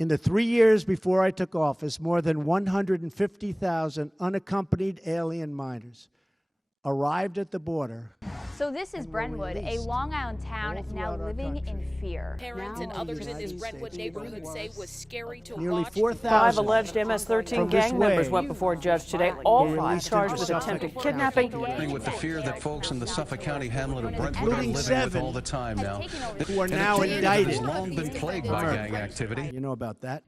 In the 3 years before I took office, more than 150,000 unaccompanied alien minors arrived at the border. So this is Brentwood, a Long Island town now living in fear. Parents and others in this Brentwood neighborhood say was scary to Nearly watch. 4,000 5 alleged MS-13 gang members went before a judge today, all 5 charged with attempted kidnapping. With the fear that folks in the Suffolk County hamlet of Brentwood are living with all the time now. who are now indicted. Has long been plagued by gang activity. You know about that?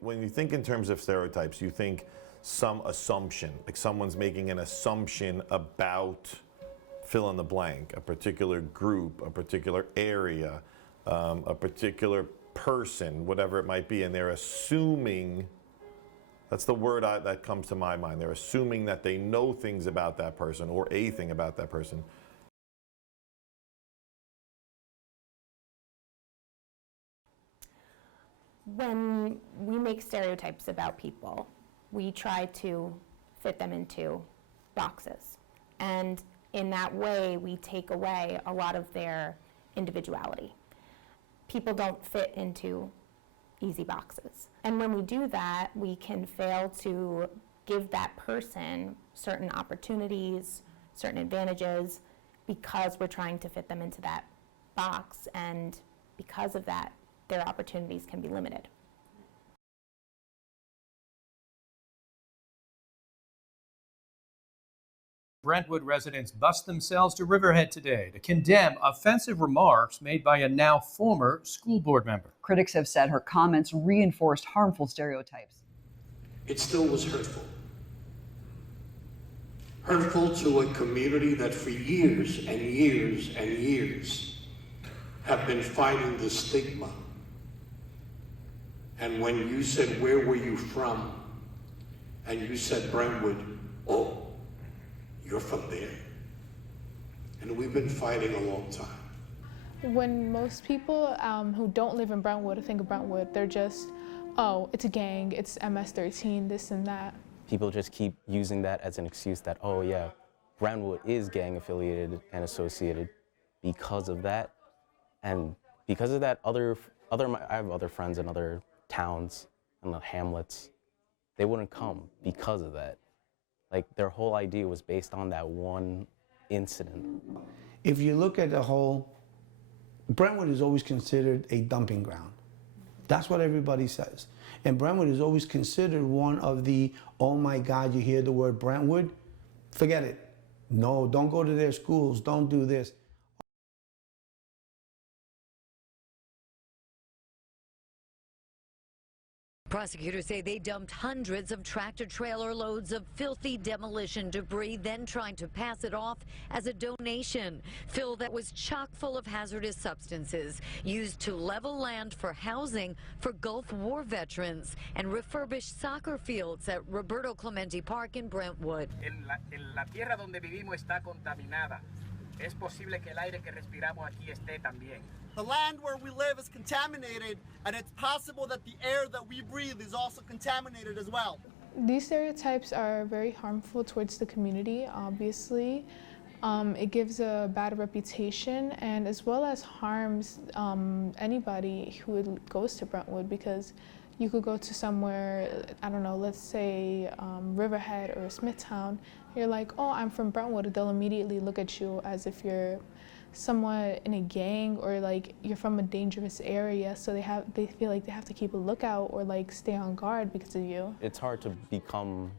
When you think in terms of stereotypes, you think some assumption, like someone's making an assumption about fill in the blank, a particular group, a particular area, a particular person, whatever it might be, and they're assuming, that's the word that comes to my mind, they're assuming that they know things about that person or a thing about that person. When we make stereotypes about people, we try to fit them into boxes. And in that way, we take away a lot of their individuality. People don't fit into easy boxes. And when we do that, we can fail to give that person certain opportunities, certain advantages, because we're trying to fit them into that box. And because of that, their opportunities can be limited. Brentwood residents bust themselves to Riverhead today to condemn offensive remarks made by a now former school board member. Critics have said her comments reinforced harmful stereotypes. It still was hurtful. Hurtful to a community that for years and years and years have been fighting the stigma. And when you said, where were you from? And you said Brentwood, oh, you're from there. And we've been fighting a long time. When most people who don't live in Brentwood think of Brentwood, they're just, oh, it's a gang, it's MS-13, this and that. People just keep using that as an excuse that, oh yeah, Brentwood is gang affiliated and associated because of that. And because of that, I have other friends in other towns and the hamlets, they wouldn't come because of that. Like, their whole idea was based on that one incident. If you look at the whole, Brentwood is always considered a dumping ground. That's what everybody says. And Brentwood is always considered one of the, oh my God, you hear the word Brentwood? Forget it. No, don't go to their schools, don't do this. Prosecutors say they dumped hundreds of tractor-trailer loads of filthy demolition debris, then trying to pass it off as a donation. Fill that was chock full of hazardous substances used to level land for housing for Gulf War veterans and refurbish soccer fields at Roberto Clemente Park in Brentwood. En la tierra donde vivimos está contaminada. Es posible que el aire que respiramos aquí esté también. The land where we live is contaminated, and it's possible that the air that we breathe is also contaminated as well. These stereotypes are very harmful towards the community, obviously. It gives a bad reputation, and as well as harms anybody who goes to Brentwood, because you could go to somewhere, I don't know, let's say Riverhead or Smithtown. You're like, oh, I'm from Brentwood. They'll immediately look at you as if you're somewhat in a gang or like you're from a dangerous area, so they feel like they have to keep a lookout or like stay on guard because of you. It's hard to become,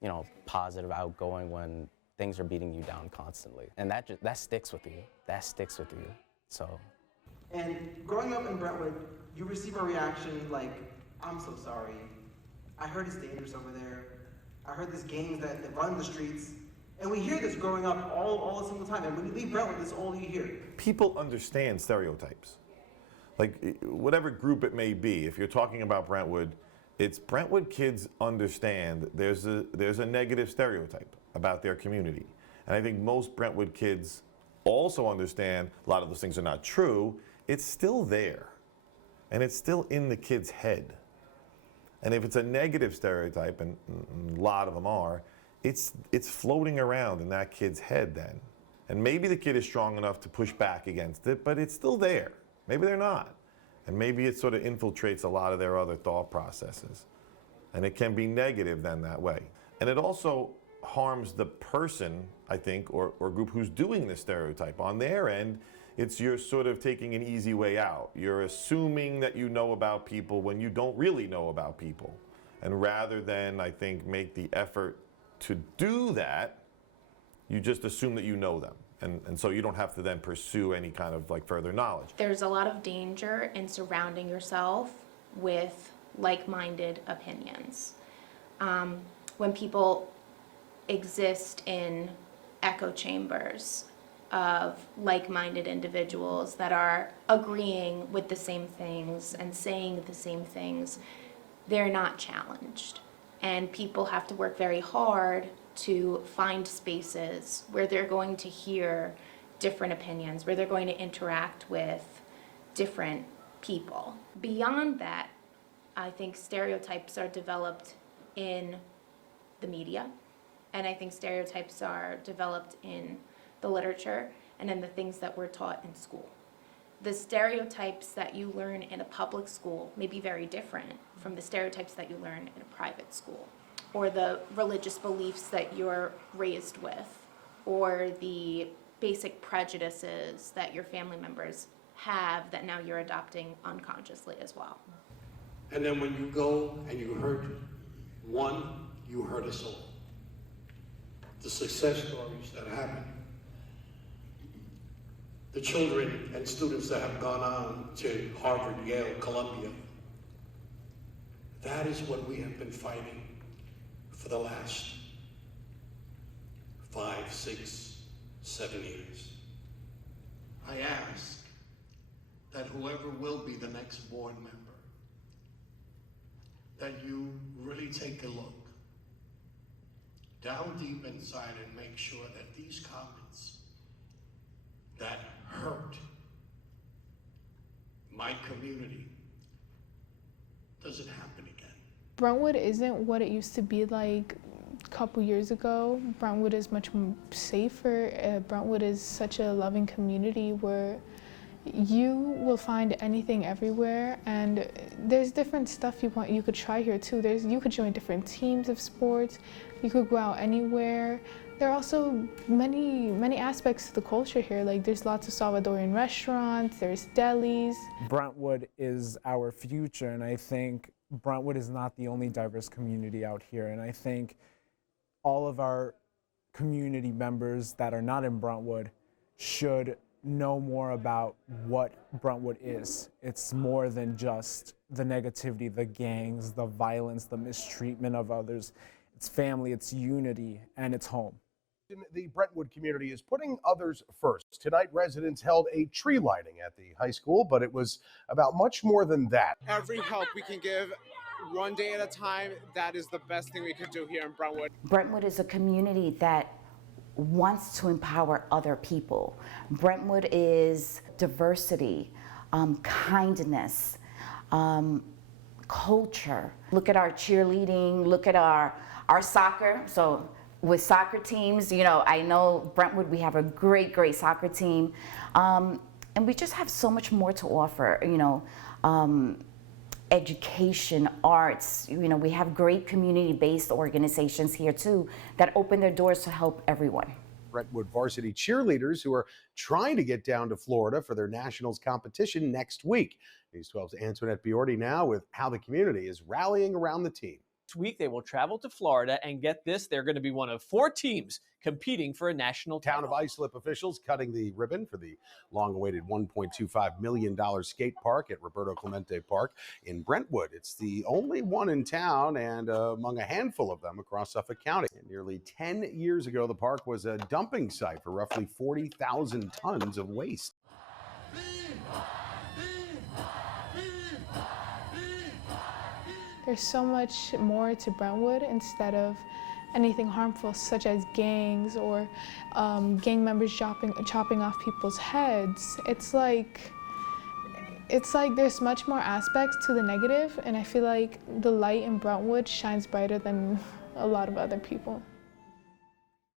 you know, positive, outgoing when things are beating you down constantly, and that sticks with you. That sticks with you. So. And growing up in Brentwood, you receive a reaction like, "I'm so sorry. I heard it's dangerous over there. I heard there's gangs that run the streets." And we hear this growing up all the single time. And when you leave Brentwood, this is all you hear. People understand stereotypes. Like, whatever group it may be, if you're talking about Brentwood, it's Brentwood kids understand there's a negative stereotype about their community. And I think most Brentwood kids also understand a lot of those things are not true. It's still there. and it's still in the kid's head. And if it's a negative stereotype, and a lot of them are, it's floating around in that kid's head then. And maybe the kid is strong enough to push back against it, but it's still there. Maybe they're not. And maybe it sort of infiltrates a lot of their other thought processes. And it can be negative then that way. And it also harms the person, I think, or group who's doing the stereotype. On their end, it's you're sort of taking an easy way out. You're assuming that you know about people when you don't really know about people. And rather than, I think, make the effort to do that, you just assume that you know them. And so you don't have to then pursue any kind of like further knowledge. There's a lot of danger in surrounding yourself with like-minded opinions. When people exist in echo chambers of like-minded individuals that are agreeing with the same things and saying the same things, they're not challenged. And people have to work very hard to find spaces where they're going to hear different opinions, where they're going to interact with different people. Beyond that, I think stereotypes are developed in the media, and I think stereotypes are developed in the literature and in the things that we're taught in school. The stereotypes that you learn in a public school may be very different from the stereotypes that you learn in a private school, or the religious beliefs that you're raised with, or the basic prejudices that your family members have that now you're adopting unconsciously as well. And then when you go and you hurt one, you hurt us all. The success stories that happen, the children and students that have gone on to Harvard, Yale, Columbia, that is what we have been fighting for the last 5, 6, 7 years. I ask that whoever will be the next board member, that you really take a look down deep inside and make sure that these comments that hurt my community doesn't happen again. Brentwood isn't what it used to be like a couple years ago. Brentwood is much safer. Brentwood is such a loving community where you will find anything everywhere, and there's different stuff you could try here too. You could join different teams of sports. You could go out anywhere. There are also many aspects to the culture here. Like there's lots of Salvadorian restaurants, there's delis. Brentwood is our future, and I think Brentwood is not the only diverse community out here. And I think all of our community members that are not in Brentwood should know more about what Brentwood is. It's more than just the negativity, the gangs, the violence, the mistreatment of others. It's family, it's unity, and it's home. The Brentwood community is putting others first. Tonight, residents held a tree lighting at the high school, but it was about much more than that. Every help we can give, one day at a time, that is the best thing we could do here in Brentwood. Brentwood is a community that wants to empower other people. Brentwood is diversity, kindness, culture. Look at our cheerleading, look at our soccer. So with soccer teams, you know, I know Brentwood, we have a great soccer team. And we just have so much more to offer, you know, education, arts, you know, we have great community-based organizations here too that open their doors to help everyone. Brentwood varsity cheerleaders who are trying to get down to Florida for their nationals competition next week. News 12's Antoinette Biordi now with how the community is rallying around the team. Next week, they will travel to Florida, and get this, they're going to be one of 4 teams competing for a national title. Town of Islip officials cutting the ribbon for the long-awaited $1.25 million skate park at Roberto Clemente Park in Brentwood. It's the only one in town and among a handful of them across Suffolk County. And nearly 10 years ago, the park was a dumping site for roughly 40,000 tons of waste. There's so much more to Brentwood instead of anything harmful such as gangs or gang members chopping off people's heads. It's like It's like there's much more aspects to the negative, and I feel like the light in Brentwood shines brighter than a lot of other people.